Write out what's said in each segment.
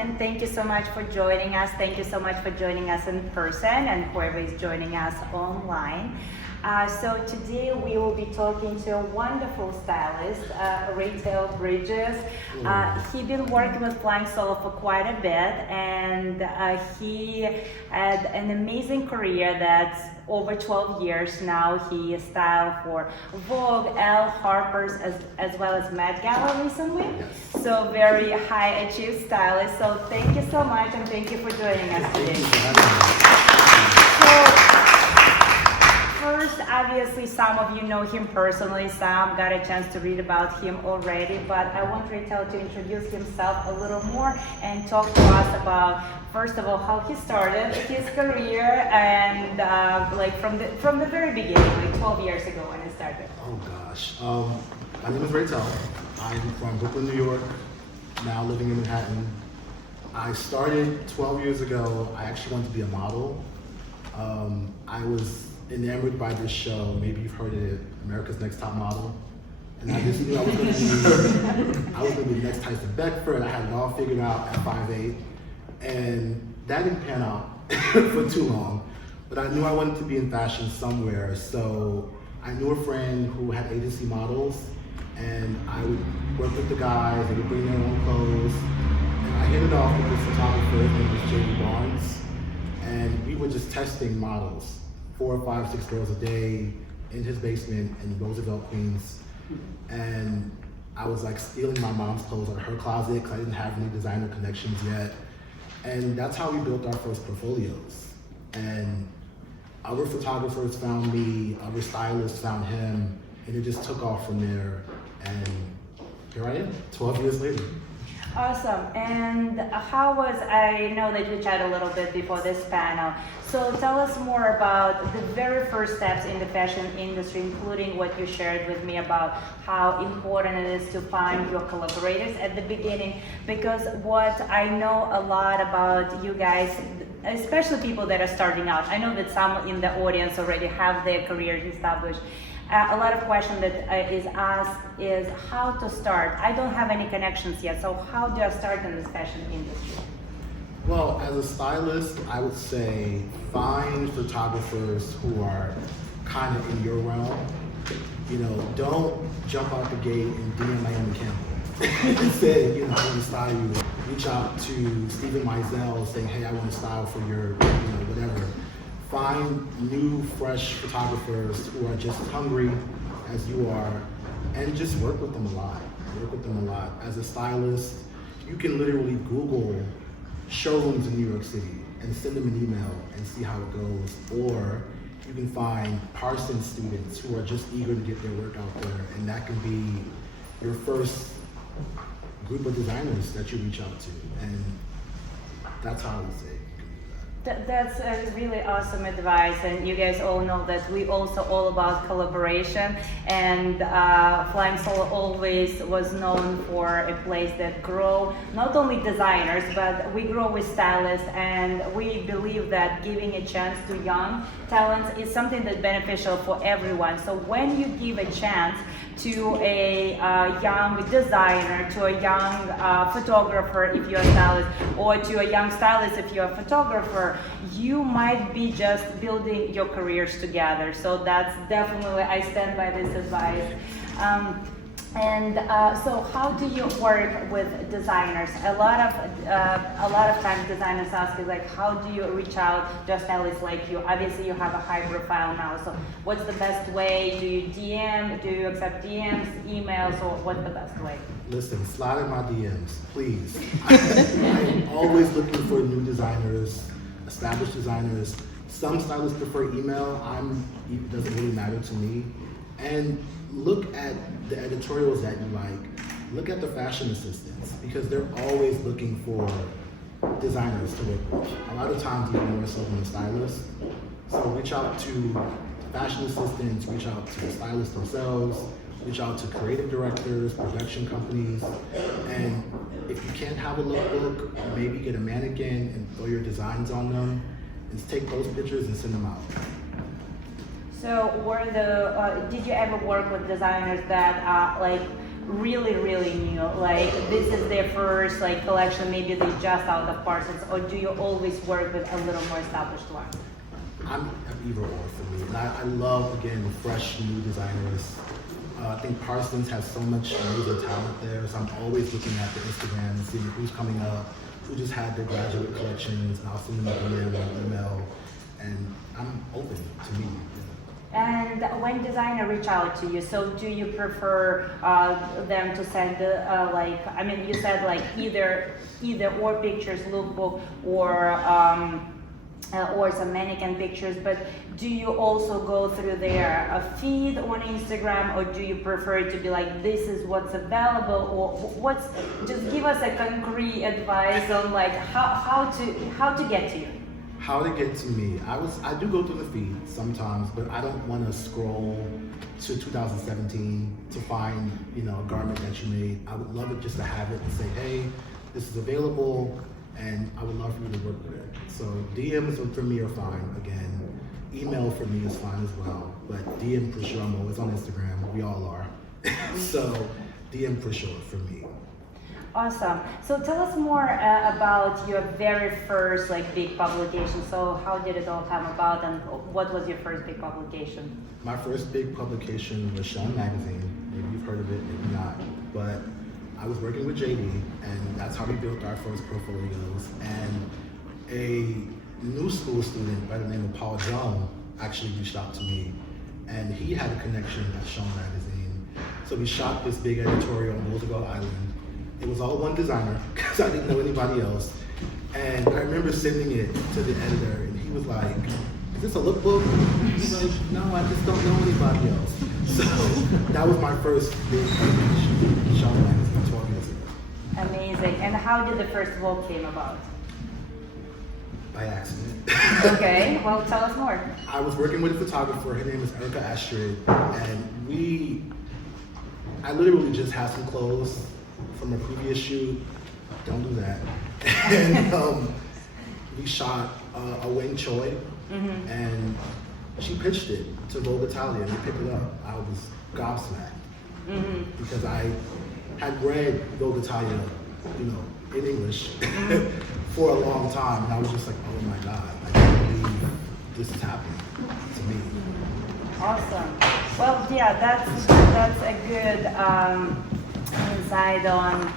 and thank you so much for joining us. Thank you so much for joining us in person and whoever is joining us online. So today we will be talking to a wonderful stylist, Raytell Bridges. He's been working with Flying Solo for quite a bit, and he had an amazing career that's over 12 years now. He styled for Vogue, Elle, Harper's, as well as Met Gala recently. So very high achieved stylist. So thank you so much, and thank you for joining us today. First, obviously, some of you know him personally, some got a chance to read about him already, but I want Raytell to introduce himself a little more and talk to us about, first of all, how he started his career and like from the very beginning, like 12 years ago when he started. Oh gosh, my name is Raytell. I'm from Brooklyn, New York, now living in Manhattan. I started 12 years ago. I actually wanted to be a model. I was enamored by this show. Maybe you've heard of it, America's Next Top Model. And I just knew I was going to be the next Tyson Beckford. I had it all figured out at 5'8". And that didn't pan out for too long. But I knew I wanted to be in fashion somewhere. So I knew a friend who had agency models, and I would work with the guys. They would bring their own clothes. And I hit it off with this photographer. His name was J.D. Barnes. And we were just testing models. 4 or 5, 6 girls a day in his basement in Roosevelt, Queens. And I was like stealing my mom's clothes out of her closet because I didn't have any designer connections yet. And that's how we built our first portfolios. And other photographers found me, other stylists found him, and it just took off from there. And here I am, 12 years later. Awesome. And how was, I know that we chatted a little bit before this panel, so tell us more about the very first steps in the fashion industry, including what you shared with me about how important it is to find your collaborators at the beginning, because what I know a lot about you guys, especially people that are starting out, I know that some in the audience already have their careers established. A lot of question that is asked is how to start. I don't have any connections yet, so how do I start in this fashion industry? Well, as a stylist, I would say find photographers who are kind of in your realm. You know, don't jump out the gate and DM Naomi Campbell. Instead, you know, I want to style you. Reach out to Stephen Meisel saying, hey, I want to style for your, whatever. Find new, fresh photographers who are just hungry as you are, and just work with them a lot. Work with them a lot. As a stylist, you can literally Google showrooms in New York City and send them an email and see how it goes. Or you can find Parsons students who are just eager to get their work out there, and that can be your first group of designers that you reach out to. And that's how I would say. That's a really awesome advice, and you guys all know that we also all about collaboration, and Flying Solo always was known for a place that grow not only designers, but we grow with stylists, and we believe that giving a chance to young talents is something that's beneficial for everyone. So when you give a chance to a young designer, to a young photographer if you're a stylist, or to a young stylist if you're a photographer, you might be just building your careers together. So that's definitely, I stand by this advice. So how do you work with designers? A lot of times designers ask is like, how do you reach out to a stylist like you? Obviously you have a high profile now, so what's the best way? Do you DM? Do you accept DMs, emails, or what's the best way? Listen, slide in my DMs, please. I'm always looking for new designers, established designers. Some stylists prefer email. It doesn't really matter to me. And look at the editorials that you like. Look at the fashion assistants, because they're always looking for designers to work with. A lot of times even more so than the stylist. So reach out to fashion assistants, reach out to the stylists themselves, reach out to creative directors, production companies, and if you can't have a lookbook, maybe get a mannequin and throw your designs on them, and take those pictures and send them out. So did you ever work with designers that like really, really new? Like this is their first like collection, maybe they just out of Parsons, or do you always work with a little more established one? I'm either or for me. And I love, again, fresh new designers. I think Parsons has so much amazing talent there, so I'm always looking at the Instagram and seeing who's coming up, who just had their graduate collections, and I'll send them a DM or email, and I'm open to meet. And when designer reach out to you, so do you prefer them to send like, I mean, you said like either or pictures, lookbook, or some mannequin pictures, but do you also go through their feed on Instagram, or do you prefer it to be like, this is what's available, or just give us a concrete advice on like how to get to you? How to get to me? I do go through the feed sometimes, but I don't want to scroll to 2017 to find, you know, a garment that you made. I would love it just to have it and say, hey, this is available, and I would love for you to work with it. So DMs for me are fine. Again, email for me is fine as well, but DM for sure. I'm always on Instagram. We all are. So DM for sure for me. Awesome. So tell us more about your very first like big publication. So how did it all come about, and what was your first big publication? My first big publication was Sean Magazine. Maybe you've heard of it, maybe not. But I was working with JD, and that's how we built our first portfolios. And a new school student by the name of Paul Joan actually reached out to me, and he had a connection at Sean Magazine. So we shot this big editorial on Roosevelt Island. It was all one designer, because I didn't know anybody else. And I remember sending it to the editor, and he was like, is this a lookbook? He's like, no, I just don't know anybody else. So that was my first big publication, Sean Magazine, 12 years ago. Amazing. And how did the first vogue came about? By accident. Okay, well, tell us more. I was working with a photographer, her name is Erica Astrid, and I literally just had some clothes from a previous shoot. Don't do that. And we shot a Wang Choi, and she pitched it to Vogue Italia, and they picked it up. I was gobsmacked because I had read Vogue Italia, you know, in English for a long time, and I was just like, oh my God, I can't believe this is happening to me. Awesome. Well, yeah, that's a good insight on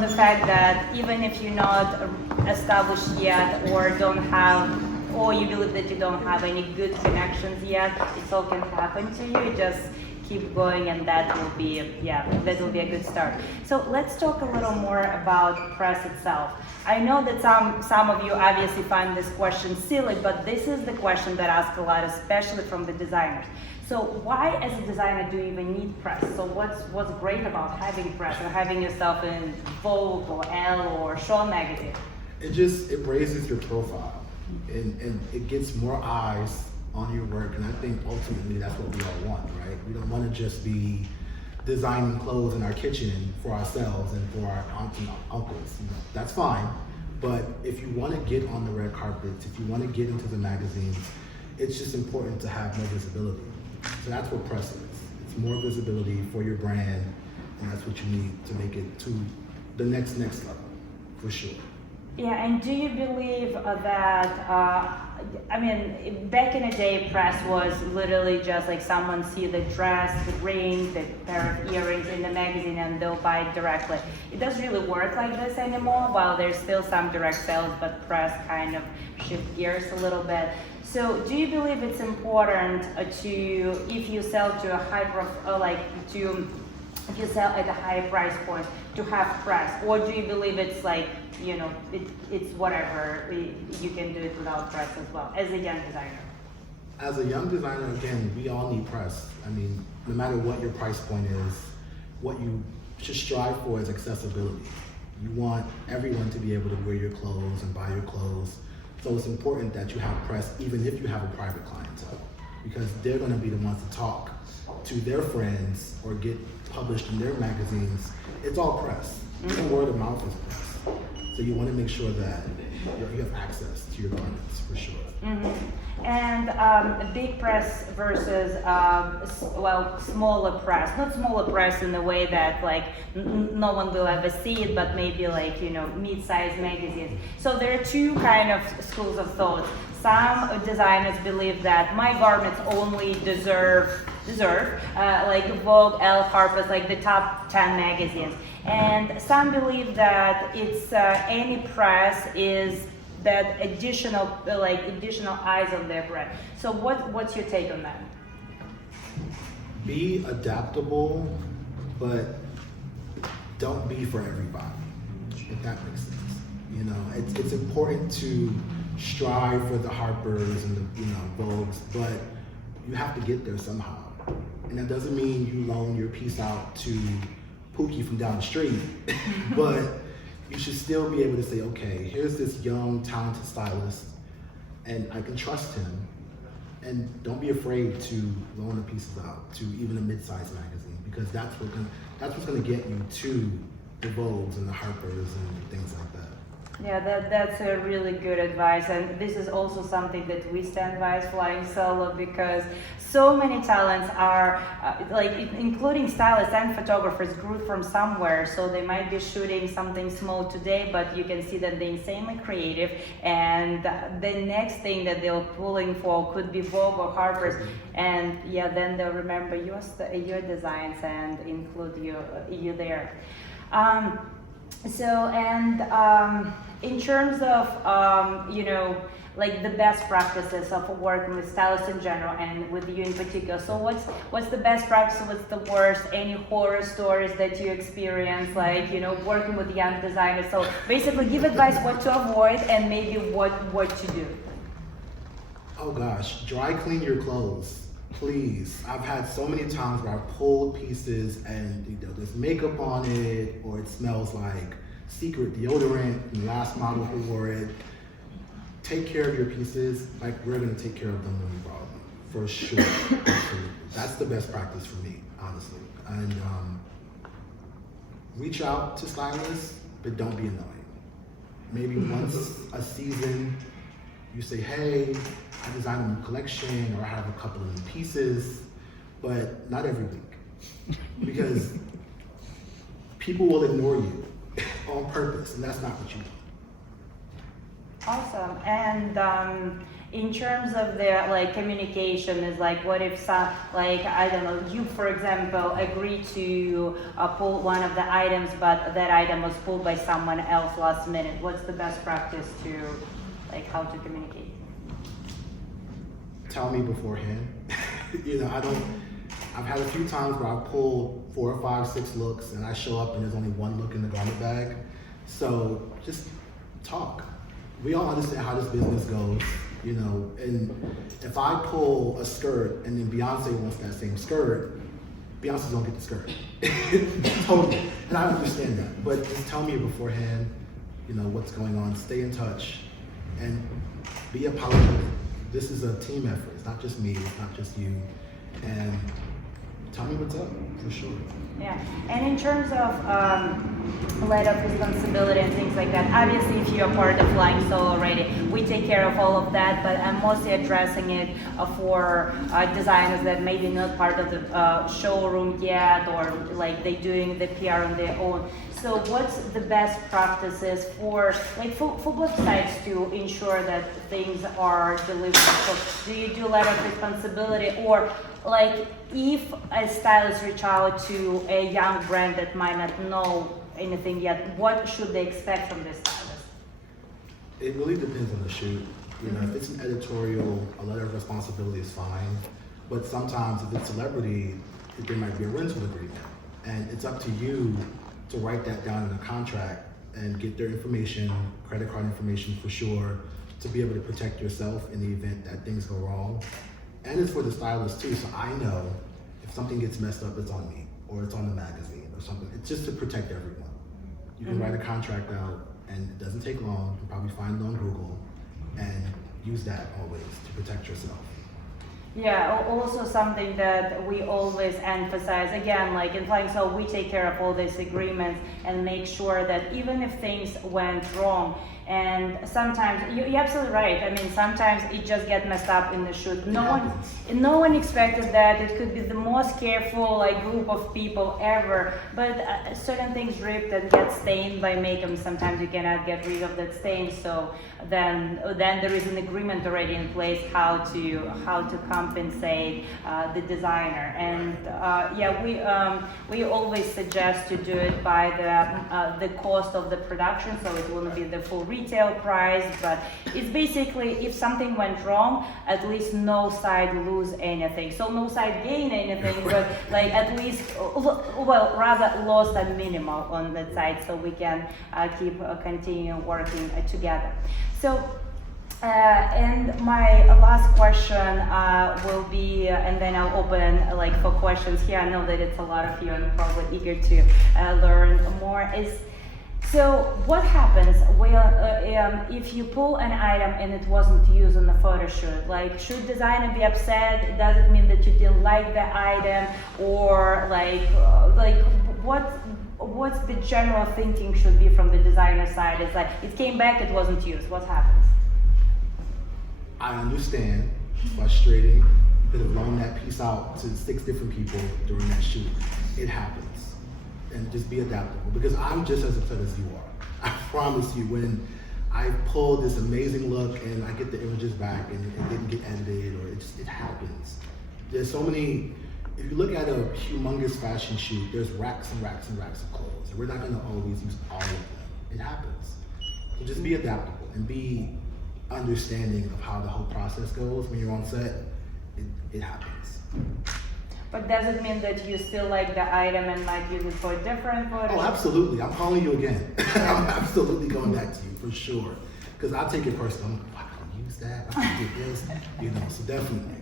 the fact that even if you're not established yet, or you believe that you don't have any good connections yet, it all can happen to you. Just keep going, and that will be a good start. So let's talk a little more about press itself. I know that some of you obviously find this question silly, but this is the question that I ask a lot, especially from the designers. So why, as a designer, do you even need press? So what's great about having press or having yourself in Vogue or Elle or Sean Magazine? It raises your profile, and it gets more eyes on your work, and I think ultimately that's what we all want, right? We don't want to just be designing clothes in our kitchen for ourselves and for our aunts and uncles. You know, that's fine, but if you want to get on the red carpets, if you want to get into the magazines, it's just important to have more visibility. So that's what press is. It's more visibility for your brand, and that's what you need to make it to the next level, for sure. Yeah, and do you believe that, back in the day, press was literally just like someone see the dress, the ring, the pair of earrings in the magazine, and they'll buy it directly. It doesn't really work like this anymore, while there's still some direct sales, but press kind of shift gears a little bit. So do you believe it's important if you sell to a if you sell at a high price point, to have press, or do you believe it's like, you know, it's whatever, you can do it without press as well, as a young designer? As a young designer, again, we all need press. I mean, no matter what your price point is, what you should strive for is accessibility. You want everyone to be able to wear your clothes and buy your clothes. So it's important that you have press, even if you have a private clientele, because they're going to be the ones to talk to their friends or get published in their magazines. It's all press. Even word of mouth is press. So you want to make sure that you have access to your garments for sure. And a big press versus smaller press. Not smaller press in the way that like no one will ever see it, but maybe like mid-sized magazines. So there are two kind of schools of thought. Some designers believe that my garments only deserve like Vogue, Elle, Harper's, like the top 10 magazines. And some believe that it's any press is that additional eyes on their brand. So what's your take on that? Be adaptable, but don't be for everybody, if that makes sense. It's important to strive for the Harpers and the Vogues, but you have to get there somehow. And that doesn't mean you loan your piece out to Pookie from down the street, but you should still be able to say, okay, here's this young, talented stylist, and I can trust him. And don't be afraid to loan the pieces out to even a mid-sized magazine, because that's what's gonna get you to the Vogues and the Harpers and things like that. Yeah, that's a really good advice, and this is also something that we stand by as Flying Solo, because so many talents are including stylists and photographers grew from somewhere. So they might be shooting something small today, but you can see that they're insanely creative, and the next thing that they're pulling for could be Vogue or Harper's, and then they'll remember your designs and include you there. In terms of like the best practices of working with stylists in general and with you in particular, so what's the best practice, what's the worst, any horror stories that you experience, like working with young designers? So basically give advice what to avoid and maybe what to do. Oh gosh, dry clean your clothes, please. I've had so many times where I've pulled pieces and there's makeup on it, or it smells like secret deodorant from the last model who wore it. Take care of your pieces like we're gonna take care of them when we borrow them, for sure. Absolutely. That's the best practice for me, honestly. And reach out to stylists, but don't be annoying. Maybe once a season, you say, hey, I designed a new collection, or I have a couple of new pieces, but not every week. Because people will ignore you on purpose, and that's not what you want. Awesome. And in terms of the communication, is what if some I don't know, you for example agree to pull one of the items, but that item was pulled by someone else last minute. What's the best practice to how to communicate? Tell me beforehand. I've had a few times where I pull 4 or 5, 6 looks and I show up and there's only one look in the garment bag. So just talk. We all understand how this business goes, and if I pull a skirt and then Beyonce wants that same skirt, Beyonce's gonna get the skirt. Totally. And I understand that. But just tell me beforehand, what's going on, stay in touch, and be apologetic. This is a team effort. It's not just me, it's not just you. And tell me what's up, for sure. Yeah, and in terms of letter of responsibility and things like that, obviously if you're part of Flying Solo already, we take care of all of that, but I'm mostly addressing it for designers that maybe not part of the showroom yet, or they're doing the PR on their own. So what's the best practices for both sides to ensure that things are delivered? So do you do letter of responsibility, or if a stylist reach out to a young brand that might not know anything yet, what should they expect from this stylist? It really depends on the shoot. If it's an editorial, a letter of responsibility is fine. But sometimes if it's celebrity, there might be a rental agreement. And it's up to you to write that down in a contract and get their information, credit card information for sure, to be able to protect yourself in the event that things go wrong. And it's for the stylist too, so I know if something gets messed up, it's on me, or it's on the magazine or something. It's just to protect everyone. You can write a contract out, and it doesn't take long. You can probably find it on Google and use that always to protect yourself. Yeah, also something that we always emphasize, again, like in Flying Soul, we take care of all these agreements and make sure that even if things went wrong, and sometimes, you're absolutely right, I mean, sometimes it just gets messed up in the shoot. No one expected that. It could be the most careful like group of people ever, but certain things ripped and get stained by makeup. Sometimes you cannot get rid of that stain, so then there is an agreement already in place how to compensate the designer. And yeah, we always suggest to do it by the cost of the production, so it won't be the full retail price, but it's basically if something went wrong, at least no side lose anything. So no side gain anything, but like at least, well, rather lost a minimal on that side, so we can continue working together. So, and my last question will be, and then I'll open like for questions here. I know that it's a lot of you and probably eager to learn more. So what happens if you pull an item and it wasn't used on the photo shoot? Like, should designer be upset? Does it mean that you didn't like the item, or like what's the general thinking should be from the designer side? It's like, it came back, it wasn't used. What happens? I understand. It's frustrating. You could have loaned that piece out to 6 different people during that shoot. It happens. And just be adaptable, because I'm just as upset as you are. I promise you, when I pull this amazing look and I get the images back and it didn't get edited, or it happens. There's so many. If you look at a humongous fashion shoot, there's racks and racks and racks of clothes, and we're not going to always use all of them. It happens. So just be adaptable and be understanding of how the whole process goes when you're on set. It happens. But does it mean that you still like the item and might use it for a different photo? Oh, absolutely. I'm calling you again. I'm absolutely going back to you for sure. Because I take it personally. I'm like, wow, I can use that. I can do this. So definitely.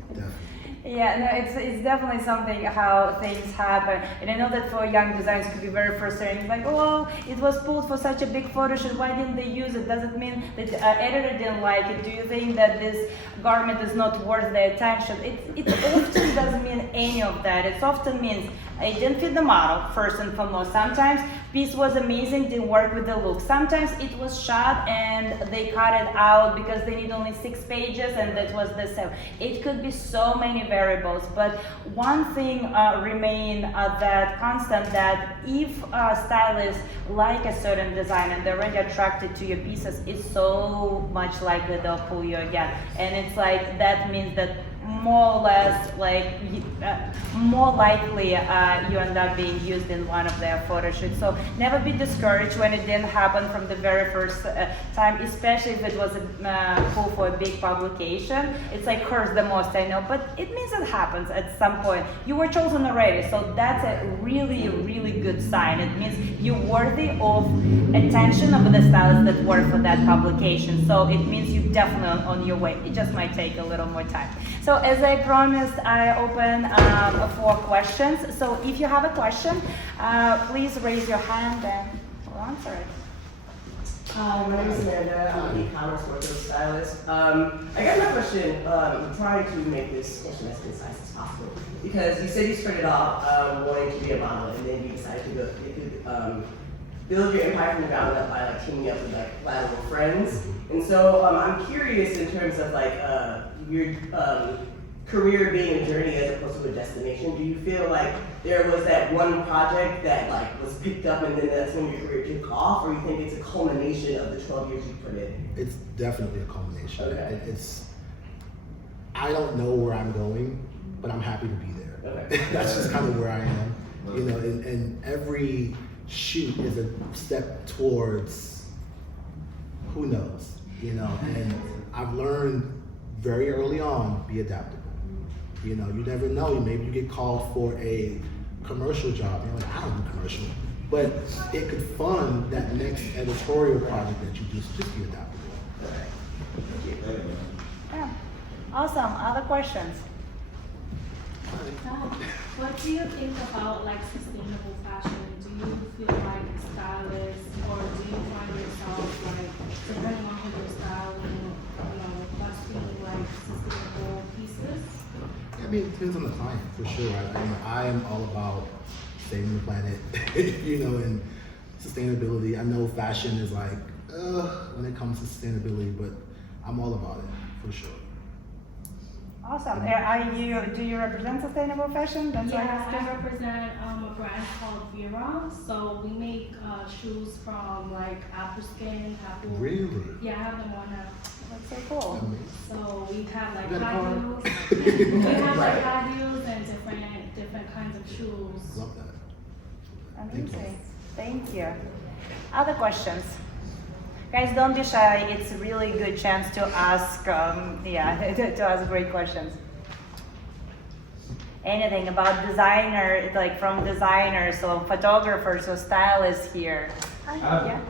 Yeah, no, it's definitely something how things happen, and I know that for young designers it could be very frustrating. Like, oh, it was pulled for such a big photo shoot. Why didn't they use it? Does it mean that editor didn't like it? Do you think that this garment is not worth the attention? It often doesn't mean any of that. It often means it didn't fit the model, first and foremost. Sometimes piece was amazing, didn't work with the look. Sometimes it was shot and they cut it out because they need only 6 pages and that was the same. It could be so many variables, but one thing remain that constant, that if stylists like a certain design and they're already attracted to your pieces, it's so much likely they'll pull you again. And it's like, that means that more or less, like, more likely you end up being used in one of their photo shoots. So never be discouraged when it didn't happen from the very first time, especially if it was a pull for a big publication. It's like hurts the most, I know, but it means it happens at some point. You were chosen already, so that's a really, really good sign. It means you're worthy of attention of the stylists that work for that publication. So it means you're definitely on your way. It just might take a little more time. So as I promised, I open for questions. So if you have a question, please raise your hand and we'll answer it. Hi, my name is Amanda. I'm an e-commerce worker stylist. I got my question. I'm trying to make this question as concise as possible, because you said you started off wanting to be a model, and then you decided to build your empire from the ground up by like teaming up with like lateral friends. And so I'm curious in terms of like your career being a journey as opposed to a destination. Do you feel like there was that one project that like was picked up and then that's when your career took off, or you think it's a culmination of the 12 years you put in? It's definitely a culmination. Okay. I don't know where I'm going, but I'm happy to be there. Okay. That's just kind of where I am. You know, and every shoot is a step towards who knows, you know, and I've learned very early on, be adaptable. You know, you never know, maybe you get called for a commercial job, you're like, I don't do commercial, but it could fund that next editorial project that you just be adaptable. Yeah. Awesome. Other questions? What do you think about like sustainable fashion? Do you feel like a stylist, or do you find yourself like depending on who you're styling, busting like sustainable pieces? I mean, it depends on the client for sure. I am all about saving the planet, and sustainability. I know fashion is like, when it comes to sustainability, but I'm all about it for sure. Awesome. Do you represent sustainable fashion? That's what I Yes, asked I you. represent a brand called Vera. So we make shoes from like apple skin, apple. Really? Yeah, I have them on now. That's so cool. Amazing. So we have like You got a high car? heels. We have like high heels and different kinds of shoes. Love that. Amazing. Thank you. Other questions? Guys, don't be shy. It's a really good chance to ask, to ask great questions. Anything about designer, like from designers or photographers or stylists here? Yeah.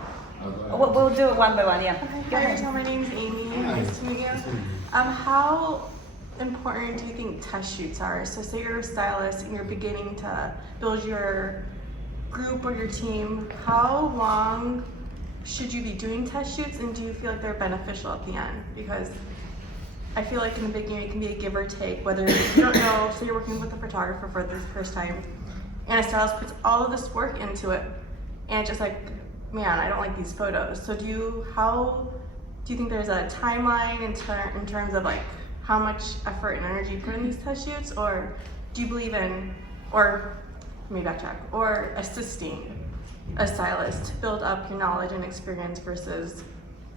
We'll do it one by one. Yeah. Go Hi, ahead. Rachel. My name's Amy. Hi. Nice to meet you. Nice to meet you. How important do you think test shoots are? So say you're a stylist and you're beginning to build your group or your team. How long should you be doing test shoots, and do you feel like they're beneficial at the end? Because I feel like in the beginning it can be a give or take, whether you don't know, so you're working with a photographer for the first time, and a stylist puts all of this work into it, and it's just like, man, I don't like these photos. So do you think there's a timeline in terms of like how much effort and energy you put in these test shoots, or do you believe in, or let me backtrack, or assisting a stylist to build up your knowledge and experience versus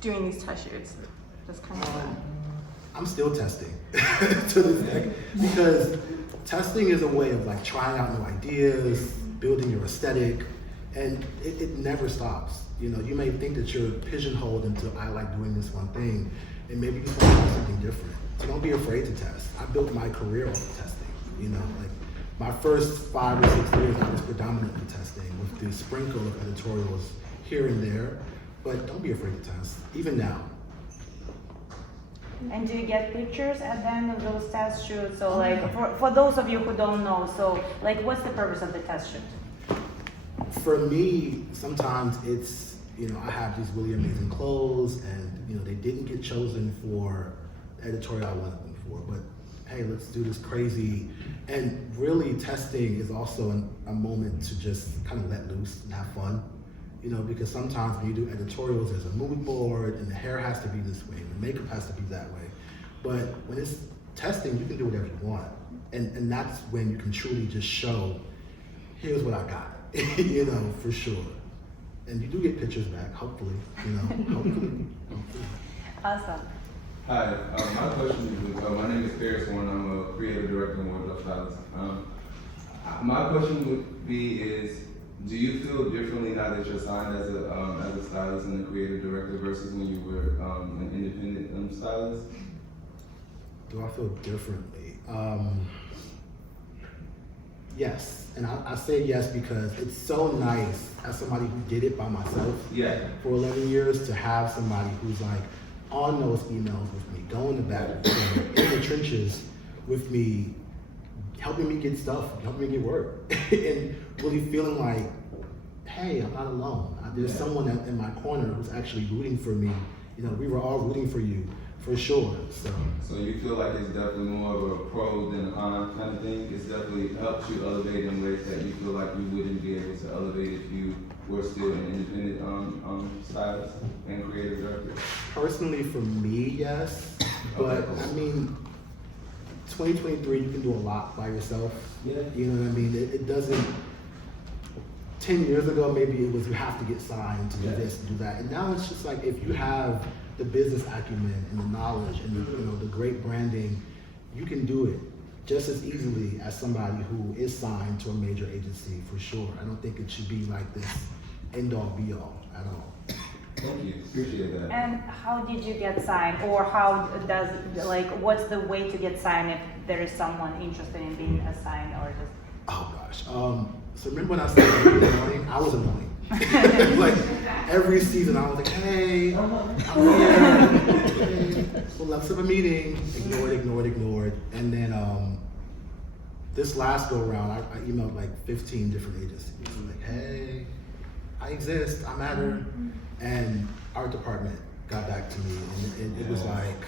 doing these test shoots? That's kind of I'm still testing to this day because testing is a way of like trying out new ideas, building your aesthetic, and it never stops. You may think that you're pigeonholed into I like doing this one thing, and maybe you want to try something different. So don't be afraid to test. I built my career off of testing. Like my first 5 or 6 years, I was predominantly testing with the sprinkle of editorials here and there. But don't be afraid to test, even now. And do you get pictures at the end of those test shoots? So like for those of you who don't know, so like what's the purpose of the test shoot? For me, sometimes it's, I have these really amazing clothes and, they didn't get chosen for the editorial I wanted them for, but hey, let's do this crazy. And really testing is also a moment to just kind of let loose and have fun, because sometimes when you do editorials, there's a mood board and the hair has to be this way, and the makeup has to be that way. But when it's testing, you can do whatever you want. And that's when you can truly just show, here's what I got, for sure. And you do get pictures back, hopefully, hopefully. Awesome. Hi, my question is, my name is Paris Warren. I'm a creative director and wardrobe stylist. My question would be is, do you feel differently now that you're signed as a stylist and a creative director versus when you were an independent stylist? Do I feel differently? Yes, and I say yes because it's so nice as somebody who did it by myself for 11 years to have somebody who's like on those emails with me, going to bat in the trenches with me, helping me get stuff, helping me get work, and really feeling like, hey, I'm not alone. There's someone in my corner who's actually rooting for me. We were all rooting for you, for sure. So you feel like it's definitely more of a pro than a con kind of thing? It's definitely helps you elevate in ways that you feel like you wouldn't be able to elevate if you were still an independent stylist and creative director? Personally, for me, yes. But I mean, 2023, you can do a lot by yourself. Yeah. You know what I mean? It doesn't. 10 years ago, maybe it was you have to get signed to do this and do that, and now it's just like if you have the business acumen and the knowledge and the great branding, you can do it just as easily as somebody who is signed to a major agency, for sure. I don't think it should be like this end-all be-all at all. Thank you, appreciate that. And how did you get signed, or how does, what's the way to get signed if there is someone interested in being assigned, or just? Oh gosh. So remember when I started annoying? I was annoying. Like every season I was like, hey, I'm here. Hey, well, let's have a meeting. Ignored. And then this last go around, I emailed like 15 different agencies. Like, hey, I exist, I matter. And art department got back to me, and it was like,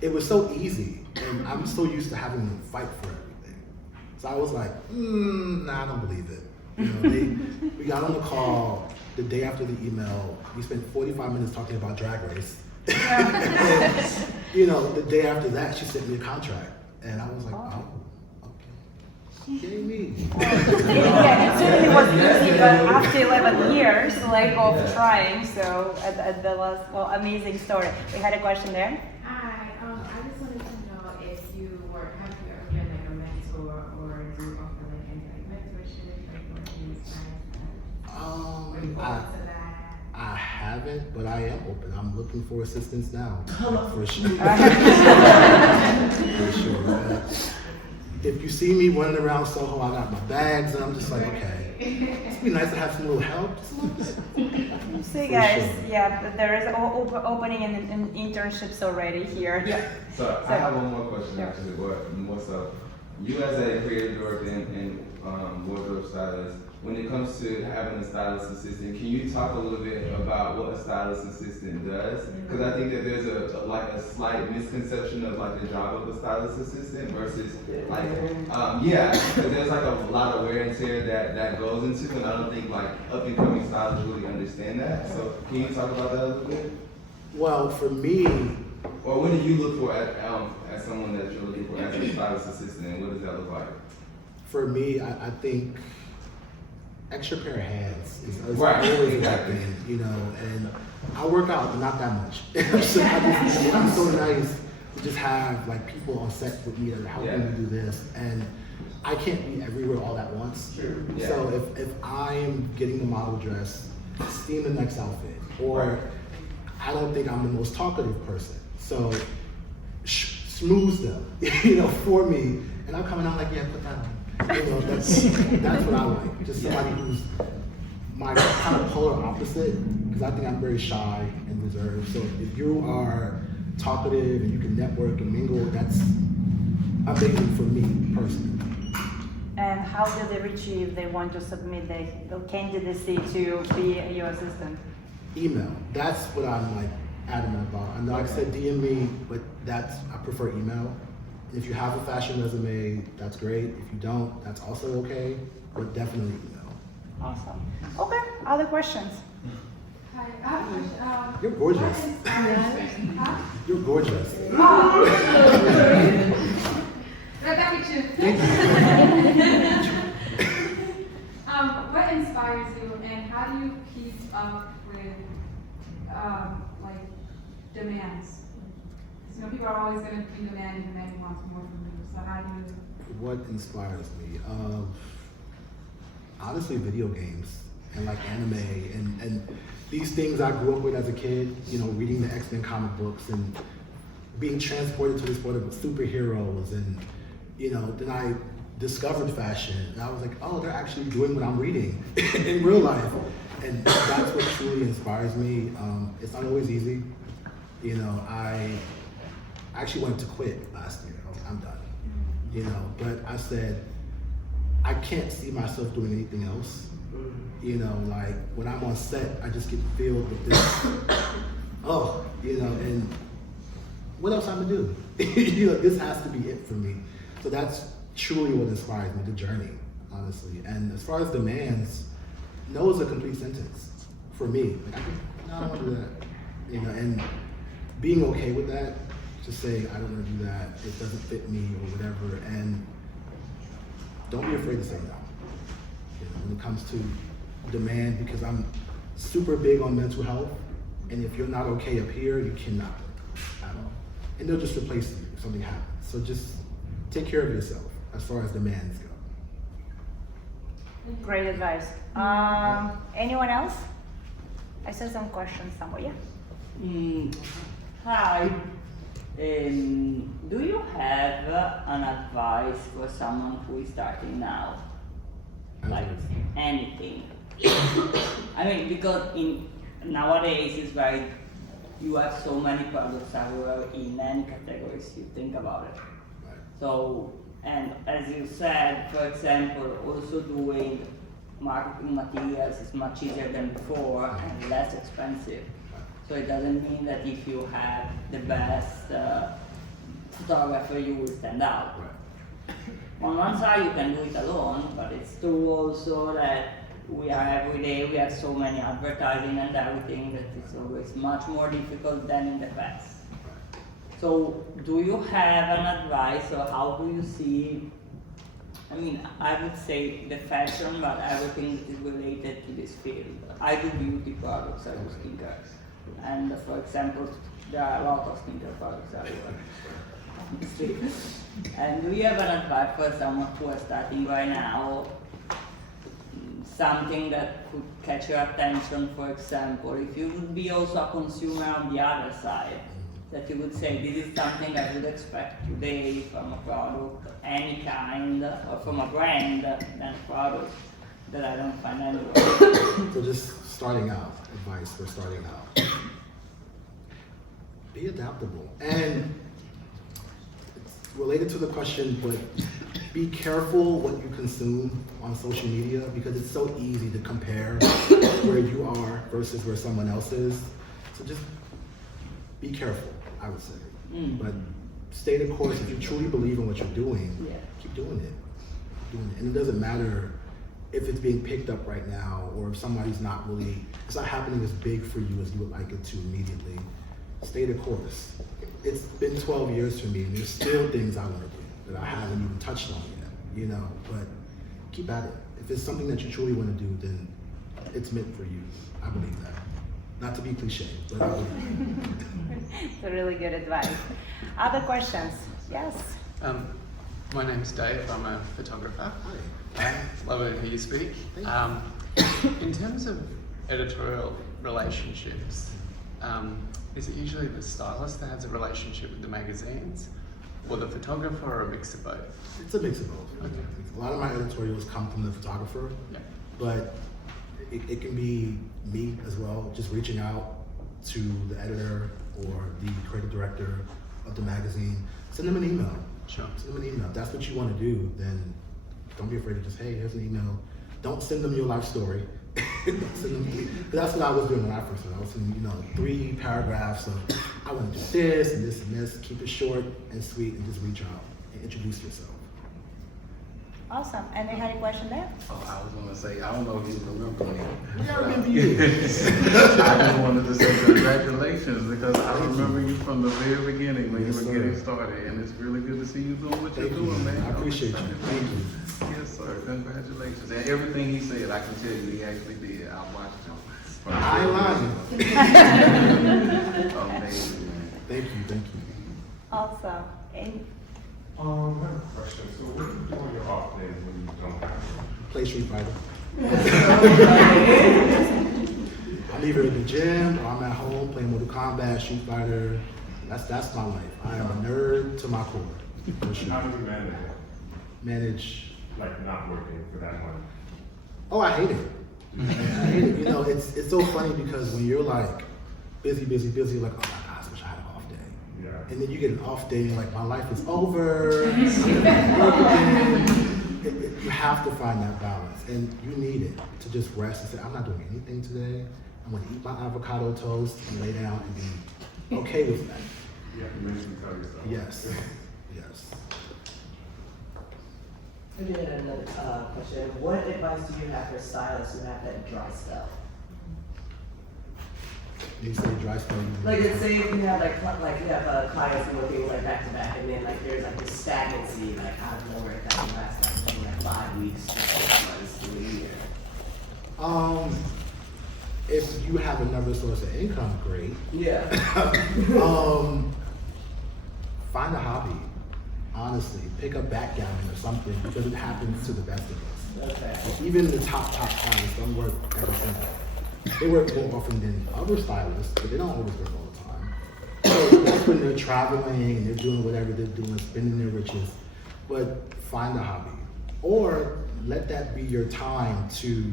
it was so easy. And I'm so used to having them fight for everything. So I was like, nah, I don't believe it. You know, we got on the call the day after the email. We spent 45 minutes talking about Drag Race. And, you know, the day after that, she sent me a contract. And I was like, oh, okay. Yay me. Yeah, it certainly was easy, but after 11 years like of trying, so at the last, well, amazing story. We had a question there. Hi, I just wanted to know if you have you ever been like a mentor or do you offer like any like mentorship, like working with clients? Or you open to that? I haven't, but I am open. I'm looking for assistance now. For sure. For sure. If you see me running around Soho, I got my bags, and I'm just like, okay, it'd be nice to have some little help. Just a little bit. See For guys, sure. yeah, there is opening in internships already here. Yeah. So I have one more question Sure. actually, but more so, you as a creative director and wardrobe stylist, when it comes to having a stylist assistant, can you talk a little bit about what a stylist assistant does? Because I think that there's a slight misconception of like the job of a stylist assistant versus like because there's like a lot of wear and tear that goes into, and I don't think like up and coming stylists really understand that. So can you talk about that a little bit? Well, for me, Or what do you look for as someone that you're looking for as a stylist assistant, and what does that look like? for me, I think extra pair of hands is Right. always a good thing, you know. And I work out, but not that much. So I'm so nice to just have like people on set with me that are helping me do this, and I can't be everywhere all at once. Sure. Yeah. So if I'm getting the model dress, steam the next outfit, or I don't think I'm the most talkative person, so smooth them, you know, for me, and I'm coming out like, yeah, put that on. You know, that's what I like. Just somebody who's my kind of polar opposite, because I think I'm very shy and reserved. So if you are talkative and you can network and mingle, that's amazing for me personally. And how do they reach you if they want to submit their candidacy to be your assistant? Email. That's what I'm like adamant about. I know I said DM me, but I prefer email. If you have a fashion resume, that's great. If you don't, that's also okay, but definitely email. Awesome. Okay, other questions? Hi, I have a question. You're gorgeous. What inspires you? Huh? You're gorgeous. Right back at you. What inspires you, and how do you keep up with like demands? You know, people are always going to be demanding wants more from you. So how do you? What inspires me? Honestly, video games and like anime and these things I grew up with as a kid. You know, reading the X-Men comic books and being transported to this world of superheroes, and you know, then I discovered fashion, and I was like, oh, they're actually doing what I'm reading in real life, and that's what truly inspires me. It's not always easy. You know, I actually wanted to quit last year. I was like, I'm done. You know, but I said, I can't see myself doing anything else. You know, like when I'm on set, I just get filled with this, you know, and what else I'm gonna do? You know, this has to be it for me. So that's truly what inspires me, the journey, honestly. And as far as demands, no is a complete sentence for me. Like, no, I don't want to do that. You know, and being okay with that, just say, I don't want to do that, it doesn't fit me or whatever, and don't be afraid to say no. You know, when it comes to demand, because I'm super big on mental health, and if you're not okay up here, you cannot work at all. And they'll just replace you if something happens. So just take care of yourself as far as demands go. Great advice. Anyone else? I saw some questions somewhere. Yeah. Hi. Do you have an advice for someone who is starting now? Like anything? I mean, because nowadays it's like you have so many products everywhere in any categories you think about it. Right. So, and as you said, for example, also doing marketing materials is much easier than before and less expensive. So it doesn't mean that if you have the best photographer, you will stand out. Right. On one side, you can do it alone, but it's true also that we are every day, we have so many advertising and everything that it's always much more difficult than in the past. So, do you have an advice or how do you see, I mean, I would say the fashion, but everything that is related to this field. I do beauty products, I do skincare. And for example, there are a lot of skincare products everywhere. Honestly. And do you have an advice for someone who is starting right now? Something that could catch your attention, for example, if you would be also a consumer on the other side, that you would say, this is something I would expect today from a product, any kind, or from a brand, than a product that I don't find anywhere. So just starting out, advice for starting out. Be adaptable. And it's related to the question, but be careful what you consume on social media because it's so easy to compare where you are versus where someone else is. So just be careful, I would say. But stay the course. If you truly believe in what you're doing, keep doing it. And it doesn't matter if it's being picked up right now or if somebody's not really, it's not happening as big for you as you would like it to immediately. Stay the course. It's been 12 years for me and there's still things I want to do that I haven't even touched on yet, but keep at it. If it's something that you truly want to do, then it's meant for you. I believe that. Not to be cliche, but I believe It's a really good advice. Other questions? Yes. My name's Dave. I'm a photographer. Love it to hear you speak. In terms of editorial relationships, is it usually the stylist that has a relationship with the magazines, or the photographer, or a mix of both? It's a mix of both. Okay. A lot of my editorials come from the photographer, but it can be me as well, just reaching out to the editor or the creative director of the magazine. Send them an email. Sure. Send them an email. If that's what you want to do, then don't be afraid to just, hey, here's an email. Don't send them your life story. Don't send them, that's what I was doing when I first started. I was sending, 3 paragraphs of, I want to do this and this and this. Keep it short and sweet and just reach out and introduce yourself. Awesome. And they had a question there? Oh, I was gonna say, I don't know if you remember me. I remember you. I just wanted to say congratulations because I remember you from the very beginning when you were getting started, and it's really good to see you doing what you're doing, man. I appreciate you. Thank you. Yes, sir. Congratulations. And everything he said, I can tell you he actually did. I watched him. I ain't lying. Amazing, man. Thank you. Awesome. And I have a question. So what do you do on your off days when you don't have to? Play Street Fighter. I'm either in the gym or I'm at home playing Mortal Kombat, Street Fighter. That's my life. I am a nerd to my core. For sure. How do you manage it? Manage. Like not working for that month? Oh, I hate it. I hate it. It's so funny because when you're like busy, you're like, oh my God, I wish I had an off day. Yeah. And then you get an off day and you're like, my life is over. You have to find that balance and you need it to just rest and say, I'm not doing anything today. I'm gonna eat my avocado toast and lay down and be okay with that. You have to mentally tell yourself. Yes. I did another question. What advice do you have for stylists who have that dry spell? You say dry spell. Like, let's say if you have you have clients working like back to back, and then like there's like this stagnancy, like out of nowhere that can last like 5 weeks, 6 months to a year. If you have another source of income, great. Yeah. Find a hobby. Honestly, pick up backgammon or something because it happens to the best of us. Okay. Even the top stylists don't work every single day. They work more often than other stylists, but they don't always work all the time. So that's when they're traveling and they're doing whatever they're doing, spending their riches. But find a hobby. Or let that be your time to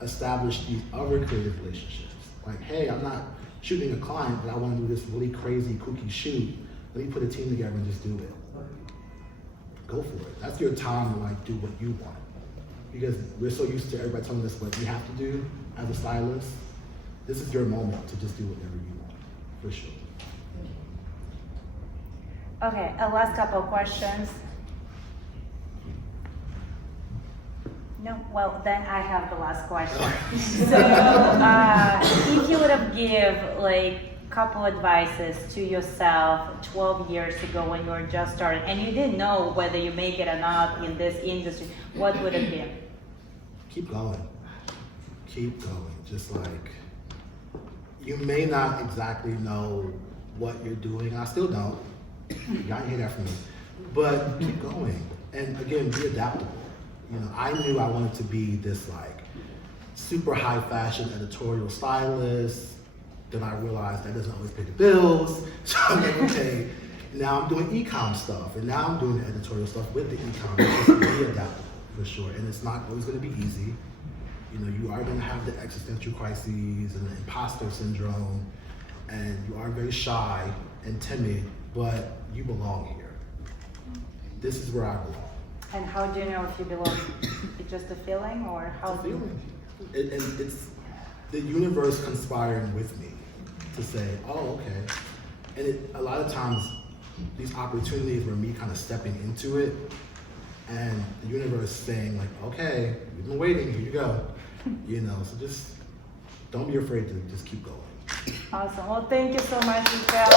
establish these other creative relationships. Like, hey, I'm not shooting a client, but I want to do this really crazy, kooky shoot. Let me put a team together and just do it. Go for it. That's your time to like do what you want. Because we're so used to everybody telling us what we have to do as a stylist. This is your moment to just do whatever you want, for sure. Okay, a last couple of questions. No, well, then I have the last question. So, if you would have give like couple advices to yourself 12 years ago when you were just starting and you didn't know whether you make it or not in this industry, what would it be? Keep going. Keep going. Just like, you may not exactly know what you're doing. I still don't. Y'all ain't hear that from me. But keep going. And again, be adaptable. You know, I knew I wanted to be this like super high fashion editorial stylist. Then I realized that doesn't always pay the bills. So I'm like, okay, now I'm doing e-com stuff, and now I'm doing the editorial stuff with the e-com. Just be adaptable, for sure. And it's not always gonna be easy. You know, you are gonna have the existential crises and the imposter syndrome, and you are very shy and timid, but you belong here. This is where I belong. And how do you know if you belong? It's just a feeling, or how? It's a feeling. And it's the universe conspiring with me to say, oh, okay. And a lot of times, these opportunities were me kind of stepping into it, and the universe saying like, okay, you've been waiting, here you go. You know, so just don't be afraid to just keep going. Awesome. Well, thank you so much, Raytell.